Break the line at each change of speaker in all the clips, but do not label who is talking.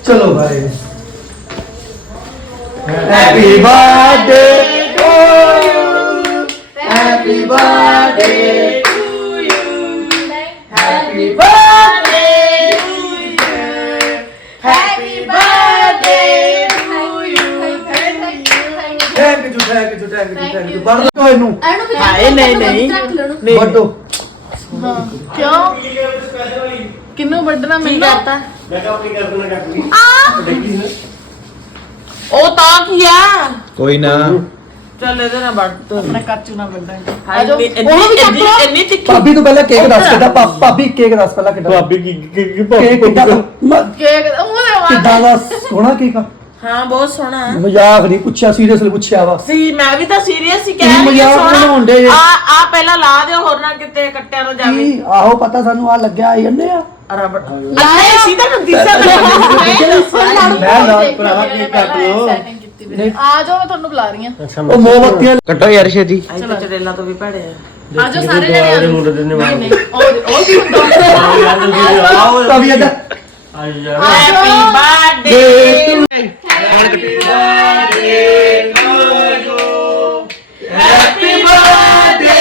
चलो भाई happy birthday to you happy birthday to you happy birthday to you happy birthday to you thank you birthday तो इनु
हाय नहीं
birthday
हाँ क्यों किन्नू बढ़ना मिल जाता
मैं क्या अपनी गर्लफ्रेंड का करूंगी
ओ ता किया
कोई ना
चल इधर ना बढ़ तो अपने काचू ना बढ़ना
भाभी तो पहले केक दस के भाभी केक दस पहला केक
भाभी की
केक
केक
कितना दा सोना केक
हाँ बहुत सोहना है
मजाक नहीं पूछा सीरियसली पूछा वा
सी मैं भी ਤਾਂ ਸੀਰੀਅਸ ਹੀ ਕਹਿ
ਨਹੀਂ,
ਰਹੀ ਹਾਂ
ਮਜ਼ਾਕ ਬਣਾਉਣ ਡੇ।
ਆ ਪਹਿਲਾਂ ਲਾ ਦਿਓ ਹੋਰ ਨਾ ਕਿਤੇ ਕੱਟਿਆ ਨਾ ਜਾਵੇ
ਕੀ ਆਹੋ ਪਤਾ ਸਾਨੂੰ ਆ ਲੱਗਿਆ ਆਈ ਜੰਨੇ ਆ
ਰਬੜ ਅੱਛਾ ਸਿੱਧਾ ਨੰਦੀਸਾ
ਲੈ ਲਾ ਭਰਾ ਕੇ ਕੱਟ ਲੋ
ਆ ਜਾਓ ਮੈਂ ਤੁਹਾਨੂੰ ਬੁਲਾ ਰਹੀ ਹਾਂ
ਉਹ ਮੋਮਬੱਤੀਆਂ
ਕੱਟੋ ਯਾਰ ਛੇਤੀ
ਚਲੋ ਚੜੇਲਾ ਤੋਂ ਵੀ ਭੜੇ ਆ
जो सारे जने आ मुंडे देने वाले
ਨਹੀਂ ਉਹ ਵੀ ਹੁੰਦਾ
ਕਵੀ ਇਹਦਾ
आज यार
happy birthday
happy birthday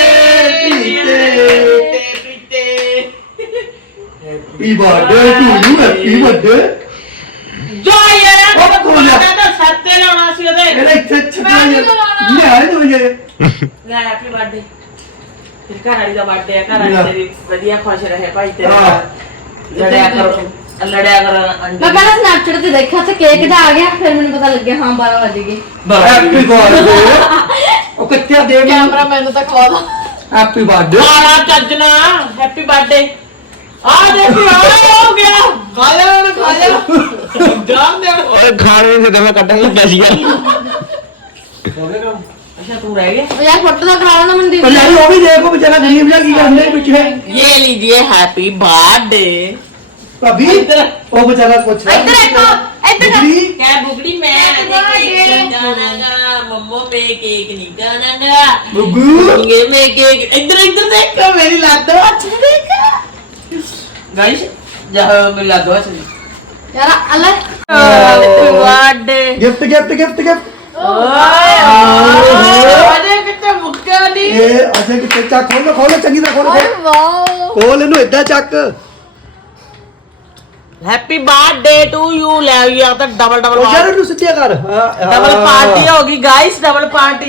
happy birthday to you happy birthday
ਜੋ ਯਾਰ
ਉਹ ਕੋਲ ਆ।
ਤਾਂ ਸੱਤੇ ਲਾਉਣਾ ਸੀ ਉਹਦੇ
ਇਹਦਾ ਇੱਥੇ ਛੱਡਾ ਲੈ ਆ ਦੋ ਜੇ
ਲੈ ਹੈਪੀ ਬਰਥਡੇ ਫਿਰ ਘਰ ਵਾਲੀ ਦਾ ਬਰਥਡੇ ਆ ਘਰ ਵਾਲੀ ਤੇਰੀ ਵਧੀਆ ਖੁਸ਼ ਰਹੇ ਭਾਈ ਤੇਰੇ
ਹਾਂ।
ਲੜਿਆ ਕਰੋ
मैं पहले स्नैपचैट से देखा था केक दा आ गया फिर मैंने पता लग गया हाँ 12 बज गए
ਹੈਪੀ ਬਰਥਡੇ ਉਹ ਕਿੱਥੇ ਦੇ
ਕੈਮਰਾ ਮੈਨੂੰ ਤਾਂ ਖਵਾ ਦੋ
ਹੈਪੀ ਬਰਥਡੇ
ਆਲਾ ਚੱਜਣਾ ਹੈਪੀ ਬਰਥਡੇ ਆ ਦੇਖੀ ਆ ਹੋ ਗਿਆ ਖਾ ਲਿਆ ਜਾਨ ਦੇ
ਓਏ ਖਾਣੇ से तो मैं कटन लगा सी
ਅੱਛਾ ਤੂੰ ਰਹਿ ਗਿਆ
यार फोटो तो कराओ ना मंदिर
ਪਰ ਯਾਰ ਉਹ ਵੀ ਦੇਖੋ ਵਿਚਾਰਾ ਗਰੀਬ ਜਿਹਾ ਕੀ ਕਰਨੇ ਪਿੱਛੇ
ये लीजिए हैप्पी बर्थडे
ਭਾਬੀ ਉਹ ਵਿਚਾਰਾ ਪੁੱਛ ਰਿਹਾ
इधर देखो इधर
ਬੁਗੜੀ,
क्या बुगड़ी मैं गानागा मम्मो में केक नहीं गानागा
बुगू
ये में केक इधर इधर देखो मेरी लाडो अच्छा देखो गाइस जा मेरी लाडो अच्छा
यार अलग
happy birthday
gift gift gift gift
ओए अरे कितने मुक्का दी
ਇਹ ਅਸੇ ਕਿ ਚੱਕ ਖੋਲੋ ਚੰਗੀ ਤਰ੍ਹਾਂ ਖੋਲੋ
वाओ
ਖੋਲ ਇਹਨੂੰ ਏਦਾਂ ਚੱਕ
हैप्पी बर्थडे टू यू ले या तो डबल डबल
ਉਹ ਯਾਰ ਇਹਨੂੰ ਸਿੱਧਿਆ ਕਰ
डबल पार्टी होगी गाइस डबल पार्टी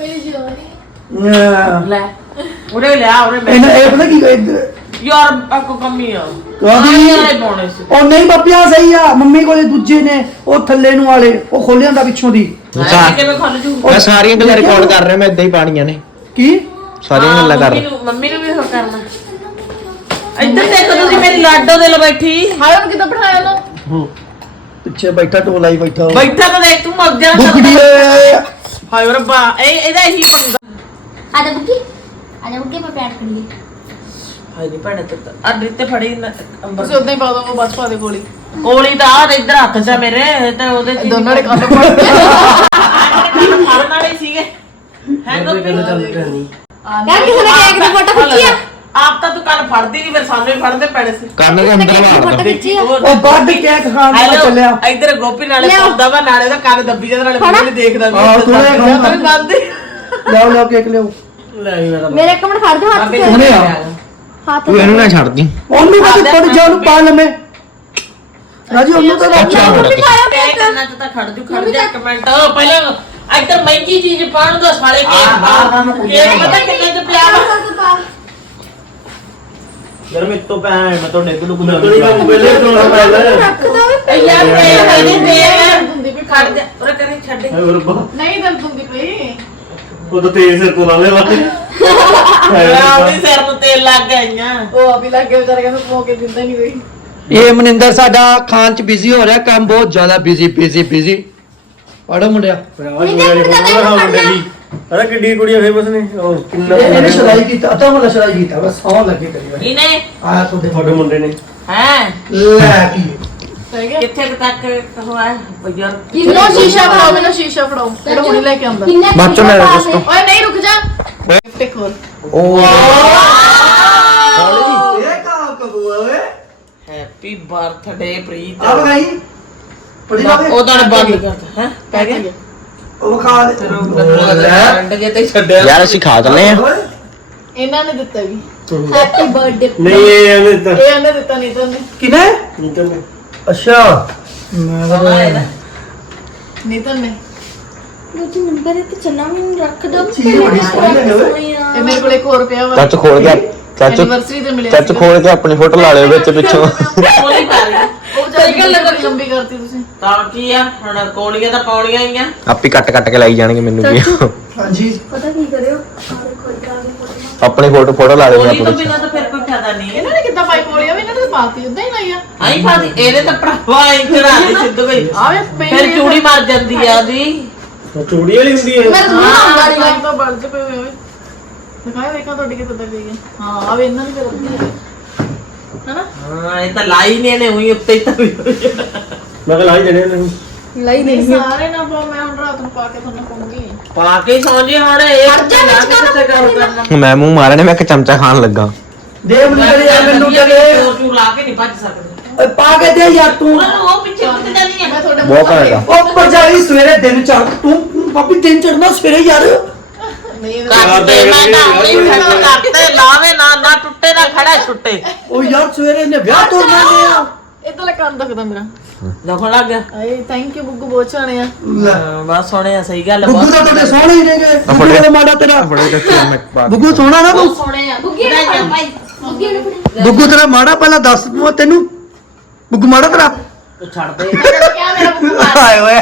ले उरे ले आ उरे
ਇਹਨਾਂ ਇਹ ਪਤਾ ਕੀ
यार आपको कमी है
ਕਾਹਦੀ
यार बोनस
ਉਹ ਨਹੀਂ ਬੱਪਿਆ ਸਹੀ ਆ ਮੰਮੀ ਕੋਲੇ ਦੂਜੇ ਨੇ ਉਹ ਥੱਲੇ ਨੂੰ ਵਾਲੇ ਉਹ ਖੋਲਿਆ ਹੁੰਦਾ ਪਿੱਛੋਂ ਦੀ
के मैं खोल जू
मैं सारी गल्लां रिकॉर्ड कर रहा मैं इदां ही पाणियां ने
ਕੀ
सारी गल्लां कर
मम्मी ने भी हो करना इधर देखो तुसी मेरी लाडो दे लो बैठी हाय उन किधर बिठाया ना
ਪਿੱਛੇ ਬੈਠਾ ਟੋਲਾ ਹੀ ਬੈਠਾ
बैठा तो देख तू मौजा
ਬੁਗੜੀ
हाय रब्बा ए एदा ही पंगा
आजा बुकी पर पैर करिए
हाय नहीं पड़े तो आ रिते फड़ी अंबर
ਤੁਸੀਂ ਉਦਾਂ ਹੀ ਪਾ ਦੋ ਉਹ ਬਸ ਪਾ ਦੇ ਗੋਲੀ
कोली दा इधर हथ सा मेरे ते ओदे
ਦੋਨਾਂ ਦੇ ਕੰਨ ਪੜਦੇ
ਫੜਨ ਵਾਲੇ ਸੀਗੇ ਹੈ ਗੋਪੀ
यार किसी ने केक की फोटो खींची है
ਆਪ ਤਾਂ ਤੂੰ ਕੰਨ ਫੜਦੀ ਨਹੀਂ ਫਿਰ ਸਾਨੂੰ ਹੀ ਫੜਦੇ ਪੈਣੇ ਸੀ
ਕੰਨ ਦੇ ਅੰਦਰ ਵਾੜ
फोटो खींची है
ਉਹ ਵੱਧ ਕੇਕ ਖਾਣ ਦਾ ਚੱਲਿਆ
ਇੱਧਰ ਗੋਪੀ ਨਾਲੇ
ਲਿਆਓ।
ਪਾਉਂਦਾ ਵਾ ਨਾਲੇ ਦਾ ਕੰਨ ਦੱਬੀ ਜਾਂਦਾ ਨਾਲੇ
ਫੜਾ।
ਮੂੰਹ ਦੇਖਦਾ ਵੀ
ਆਹ, ਥੋੜ੍ਹਾ ਜਿਹਾ ਖਾਣਾ।
ਮੈਂ ਬੰਦੇ
ਲਿਆਓ ਕੇਕ ਲਿਆਓ
ਲੈ ਮੇਰਾ
मेरे एक मिनट खड़ दो हाथ से
ਹੁਣੇ ਆ
हाथ
ਤੂੰ ਇਹਨੂੰ ਨਾ ਛੱਡ ਦੀ
ਉਹਨੂੰ ਕਦੇ ਥੋੜੀ ਜਿਹਾ ਉਹਨੂੰ ਪਾ ਲਵੇਂ ਰਾਜੀ ਉਹਨੂੰ ਤਾਂ
ਅੱਛਾ
मम्मी खाया
ਇਹ
केक
ਕਰਨਾ ਤਾਂ ਖੜ ਜਾ ਇੱਕ ਮਿੰਟ ਪਹਿਲਾਂ ਇੱਧਰ ਮਹਿੰਗੀ ਚੀਜ਼ ਪਾਣ ਦੋ ਸਾਲੇ ਕੇਕ ਪਤਾ ਕਿੰਨੇ ਚ ਪਿਆ ਵਾ
यार मैं तो पे मैं तो नेक लुक ना पहले तो पहले
रख दो
ਇਹ ਯਾਰ ਇਹ ਹੈਗੇ ਤੇ ਖੜ ਜਾ ਉਹ ਕਰੇ ਛੱਡੇ
और
ਨਹੀਂ ਦਰਦ ਹੁੰਦੀ ਪਈ
वो तो तेज से को लाने वाले
ਆਪਣੀ ਸਿਰ ਨੂੰ ਤੇਲ ਲੱਗ ਗਈਆਂ
ਉਹ ਆਪ ਹੀ ਲੱਗ ਕੇ ਵਿਚਾਰਾ ਕਹਿੰਦਾ ਮੌਕੇ ਦਿੰਦਾ ਨਹੀਂ ਕੋਈ
ਇਹ ਮਨਿੰਦਰ ਸਾਡਾ ਖਾਣ ਚ ਬਿਜ਼ੀ ਹੋ ਰਿਹਾ ਕੰਮ ਬਹੁਤ ਜ਼ਿਆਦਾ ਬਿਜ਼ੀ ਪੜੋ ਮੁੰਡਿਆ
आज मेरे को ना मुंडे जी अरे किड्डी कुड़ियां फेमस ने ओ किन्ना
ਇਹਨੇ ਸ਼ਰਾਈ ਕੀਤਾ ਅੱਧਾ ਮੁੰਡਾ ਸ਼ਰਾਈ ਕੀਤਾ ਬਸ ਆਉਣ ਲੱਗੇ ਕਰੀ ਵਾਰੀ
ਇਹਨੇ
ਆਇਆ ਤੁਹਾਡੇ
छोटे मुंडे ने
ਹੈ
ਲੈ ਕੀ
ਸਹੀ ਗਿਆ
ਕਿੱਥੇ ਕੁ ਤੱਕ ਹੋਇਆ ਯਾਰ
ਮੈਨੂੰ ਸ਼ੀਸ਼ਾ ਫੜਾਓ ਮੈਨੂੰ ਸ਼ੀਸ਼ਾ ਫੜਾਓ ਜਿਹੜਾ ਹੁਣੇ ਲੈ ਕੇ ਆਉਂਦਾ
बच्चों मेरे दोस्तों
ਓਏ ਨਹੀਂ ਰੁਕ ਜਾ ਗਿਫਟ ਖੋਲ
ओ
ਇਹ ਕਾ ਕਬੂਆ ਓਏ
ਹੈਪੀ ਬਰਥਡੇ ਪ੍ਰੀਤ
ਆ ਭਾਈ
ਉਹ ਤਾਂ ਬੰਦ ਕਰਤਾ ਹੈ ਪੈ ਗਿਆ
ਉਹ ਖਾ
ਅੰਡ ਜੇ ਤੇ ਛੱਡਿਆ
ਯਾਰ ਅਸੀਂ ਖਾ ਚੱਲੇ ਆ
ਇਹਨਾਂ ਨੇ ਦਿੱਤਾ ਵੀ
ਹੈਪੀ ਬਰਥਡੇ
ਨਹੀਂ ਇਹ ਇਹਨੇ ਤਾਂ
ਇਹ ਇਹਨੇ ਦਿੱਤਾ ਨਹੀਂ ਤਾਂ
ਕਿਨੇ
ਨਹੀਂ ਤਾਂ ਨਹੀਂ।
ਅੱਛਾ
ਨਹੀਂ ਤਾਂ ਨਹੀਂ
ਮੁਝੇ ਨੰਬਰ ਤੇ ਚੰਨਾ ਮੈਨੂੰ ਰੱਖ ਦੋ
ਚੀਜ਼ ਬੜੀ ਸੋਹਣੀ ਹੈ ਓਏ।
ਇਹ ਮੇਰੇ ਕੋਲ ਇੱਕ ਹੋਰ ਪਿਆ ਵਾ
ਚੱਚ ਖੋਲ ਕੇ ਚੱਚ
ਐਨੀਵਰਸਰੀ ਤੇ ਮਿਲਿਆ
ਚੱਚ ਖੋਲ ਕੇ ਆਪਣੀ ਫੋਟੋ ਲਾ ਲਿਓ ਵਿੱਚ ਪਿੱਛੋਂ
ਕੋਲੀ ਪਾ ਲਈ
ਉਹ ਚਾਹੀਦਾ ਲੱਗ ਲੰਬੀ ਕਰਤੀ ਤੁਸੀਂ
ਤਾਂ ਕੀ ਆ ਹੁਣ ਕੋਲੀਆਂ ਤਾਂ ਪਾਉਣੀਆਂ ਹੀ ਆ
ਆਪੀ ਕੱਟ ਕੱਟ ਕੇ ਲਾਈ ਜਾਣਗੇ ਮੈਨੂੰ ਵੀ
ਹਾਂਜੀ
ਪਤਾ ਕੀ ਕਰਿਓ
ਆਪਣੀ ਫੋਟੋ ਲਾ ਲਿਓ
ਕੋਲੀ ਤੋਂ
ਆਪਣੀ
ਬਿਨਾਂ ਤਾਂ ਫਿਰ ਕੋਈ ਫਾਇਦਾ ਨਹੀਂ
ਇਹਨਾਂ ਨੇ ਕਿੱਦਾਂ ਪਾਈ ਕੋਲੀਆਂ ਵੀ ਇਹਨਾਂ ਨੇ ਤਾਂ ਪਾਤੀ ਉਦਾਂ ਹੀ ਲਾਈ ਆ
ਆਈ ਖਾਦੀ ਇਹਦੇ ਤਾਂ ਭਰਾਵਾ ਆਈ ਚੜਾ ਦੇ ਸਿੱਧੂ ਗਈ
ਆਵੇ ਪਈ
ਫਿਰ ਚੂੜੀ ਮਰ ਜਾਂਦੀ ਆ ਉਹਦੀ
ਉਹ ਚੂੜੀ ਵਾਲੀ ਹੁੰਦੀ ਹੈ
ਮੈਂ ਤੁਹਾਨੂੰ ਗਾੜੀ
ਲਾਈਨ ਤੋਂ ਬੜ ਚ ਪਏ ਹੋਏ ਹੋਏ ਦਿਖਾਇਆ ਵੇਖਾਂ ਤੁਹਾਡੀ ਕਿੱਦਾਂ ਗਈ ਹੈ ਹਾਂ ਆਵੇ ਇਹਨਾਂ ਦੀ ਫਿਰ ਅੱਧੀ ਹੈ ਹਨਾ
ਹਾਂ ਇਹ ਤਾਂ ਲਾਈ ਨਹੀਂ ਇਹਨੇ ਉਹੀ ਉੱਤੇ ਹੀ ਤਾਂ
ਮੈਂ ਕਿਹਾ ਲਾਈ ਜਣੇ ਨੇ
ਲਈ
ਨਹੀਂ ਸਾਰੇ ਨਾ ਪਾਓ ਮੈਂ ਹੁਣ ਰਾਤ ਨੂੰ ਪਾ ਕੇ ਤੁਹਾਨੂੰ ਕਹੂੰਗੀ
ਪਾ ਕੇ ਸੌਂ ਜੀ ਹੁਣ ਇਹ ਕਿੱਥੇ ਲਾ ਕੇ ਕਿੱਥੇ ਗੱਲ ਕਰਨਾ
ਮੈਂ ਮੂੰਹ ਮਾਰਨੇ ਮੈਂ ਇੱਕ ਚਮਚਾ ਖਾਣ ਲੱਗਾ
ਦੇ ਮੈਨੂੰ ਕਦੇ ਯਾਰ ਮੈਨੂੰ ਕਦੇ
ਤੂੰ ਲਾ ਕੇ ਨਹੀਂ ਭੱਜ ਸਕਦੇ
ਓਏ ਪਾ ਕੇ ਦੇ ਯਾਰ ਤੂੰ
ਉਹਨਾਂ ਨੂੰ ਉਹ ਪਿੱਛੇ ਕਿੱਥੇ ਜਾਂਦੀ ਆ
ਮੈਂ ਤੁਹਾਡੇ
ਬਹੁਤ ਘੈਂਟ ਆ
ਉਹ ਭਰਜਾਈ ਸਵੇਰੇ ਦਿਨ ਚੜ ਤੂੰ ਪਾਪੀ ਦਿਨ ਚੜਨਾ ਸਵੇਰੇ ਯਾਰ
ਨਹੀਂ
ਕਰਦੇ ਮੈਂ ਤਾਂ ਉਹੀ ਫਿਕਰ ਕਰਤੇ ਲਾਵੇ ਨਾ ਟੁੱਟੇ ਨਾ ਖੜਾ ਛੁੱਟੇ
ਉਹ ਯਾਰ ਸਵੇਰੇ ਨੇ ਵਿਆਹ ਤੋਂ ਜਾਂਦੇ ਆ
ਇਦਾਂ ਕੰਨ ਦੁਖਦਾ ਮੇਰਾ
ਦੁਖਣ ਲੱਗ ਗਿਆ
ਆਏ ਥੈਂਕ ਯੂ ਬੁੱਗੂ ਬਹੁਤ ਸੋਹਣੇ ਆ
ਬਸ ਸੋਹਣੇ ਆ ਸਹੀ ਗੱਲ ਆ
ਬੁੱਗੂ ਤਾਂ ਤੁਹਾਡੇ ਸੋਹਣੇ ਹੀ ਨੇਗੇ ਬੁੱਗੂ ਦਾ ਮਾੜਾ ਤੇਰਾ
ਫੜੋ ਚੱਕ ਮੈਂ ਪਾ
ਬੁੱਗੂ ਸੋਹਣਾ ਨਾ ਤੂੰ
ਸੋਹਣੇ ਆ
ਬੁੱਗੀ ਨਾ ਫੜ ਭਾਈ ਬੁੱਗੀ ਨਾ ਫੜ
ਬੁੱਗੂ ਤੇਰਾ ਮਾੜਾ ਪਹਿਲਾਂ ਦੱਸ ਮੈਂ ਤੈਨੂੰ ਬੁੱਗੂ ਮਾੜਾ ਤੇਰਾ
ਤੂੰ ਛੱਡ ਦੇ
ਕਿਆ ਮੇਰਾ ਬੁੱਗੂ
ਹਾਏ ਓਏ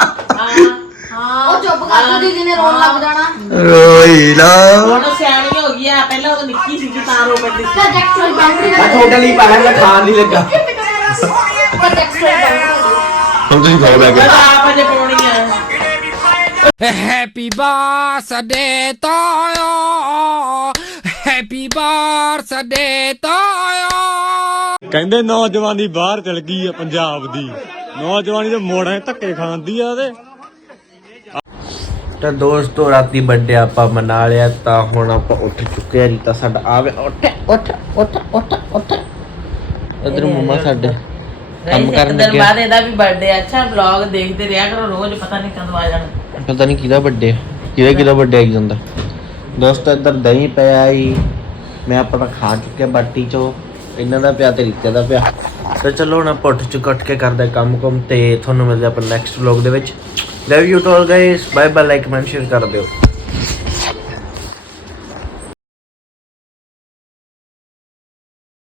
ਉਹ ਚੁੱਪ ਕਰ ਤੂੰ ਦੀਦੀ ਨੇ ਰੋਣ ਲੱਗ ਜਾਣਾ
ਰੋਈ ਲਾ
ਹੁਣ ਸਿਆਣੀ ਹੋ ਗਈ ਆ ਪਹਿਲਾਂ ਉਹ ਨਿੱਕੀ ਸੀ ਤਾਂ ਰੋ ਪੈਂਦੀ ਸੀ
ਟੈਕਸਟਾਈਲ ਬਾਉਂਡਰੀ
ਮੈਂ ਤੁਹਾਡੇ ਲਈ ਪਾਇਆ ਮੈਂ ਖਾਣ ਨਹੀਂ ਲੱਗਾ
ਟੈਕਸਟਾਈਲ ਬਾਉਂਡਰੀ
ਹੁਣ ਤੁਸੀਂ ਖਾਓ ਬੈ ਕੇ
ਮੈਂ ਤਾਂ ਆਪ ਅਜੇ ਪਾਉਣੀ ਆ
Happy birthday to you. Happy birthday to you.
ਕਹਿੰਦੇ ਨੌਜਵਾਨੀ ਬਾਹਰ ਚਲ ਗਈ ਆ ਪੰਜਾਬ ਦੀ ਨੌਜਵਾਨੀ ਦੇ ਮੋੜਾਂ 'ਚ ਧੱਕੇ ਖਾਂਦੀ ਆ ਉਹਦੇ
ਤਾਂ ਦੋਸਤੋ ਰਾਤੀ ਬਰਥਡੇ ਆਪਾਂ ਮਨਾ ਲਿਆ ਤਾਂ ਹੁਣ ਆਪਾਂ ਉੱਠ ਚੁੱਕੇ ਆ ਰੀਤਾ ਸਾਡਾ ਆਵੇ ਉੱਠ ਇਧਰ ਮੰਮਾ ਸਾਡੇ ਕੰਮ ਕਰਨ
ਦਿਨ
ਲੱਗੇ
ਬਾਅਦ ਇਹਦਾ ਵੀ ਬਰਥਡੇ ਅੱਛਾ ਵਲੌਗ ਦੇਖਦੇ ਰਿਹਾ ਕਰੋ ਰੋਜ਼ ਪਤਾ ਨਹੀਂ ਕਦੋਂ ਆ ਜਾਣਾ
ਪਤਾ ਨਹੀਂ ਕਿਹਦਾ ਬਰਥਡੇ ਕਿਹਦਾ ਬਰਥਡੇ ਆਈ ਜਾਂਦਾ ਦੋਸਤੋ ਇੱਧਰ ਦਹੀਂ ਪਿਆ ਹੀ ਮੈਂ ਆਪਣਾ ਖਾ ਚੁੱਕਿਆ ਬਾਟੀ ਚੋਂ ਇਹਨਾਂ ਦਾ ਪਿਆ ਤੇ ਰੀਤੇ ਦਾ ਪਿਆ ਤੇ ਚਲੋ ਹੁਣ ਆਪਾਂ ਉੱਠ ਚੁੱਕ ਕੇ ਕਰਦੇ ਕੰਮ ਤੇ ਤੁਹਾਨੂੰ ਮਿਲਦੇ ਆਪਾਂ ਨੈਕਸਟ ਵਲੌਗ ਦੇ ਵਿੱਚ love you to all guys bye bye like comment share ਕਰ ਦਿਓ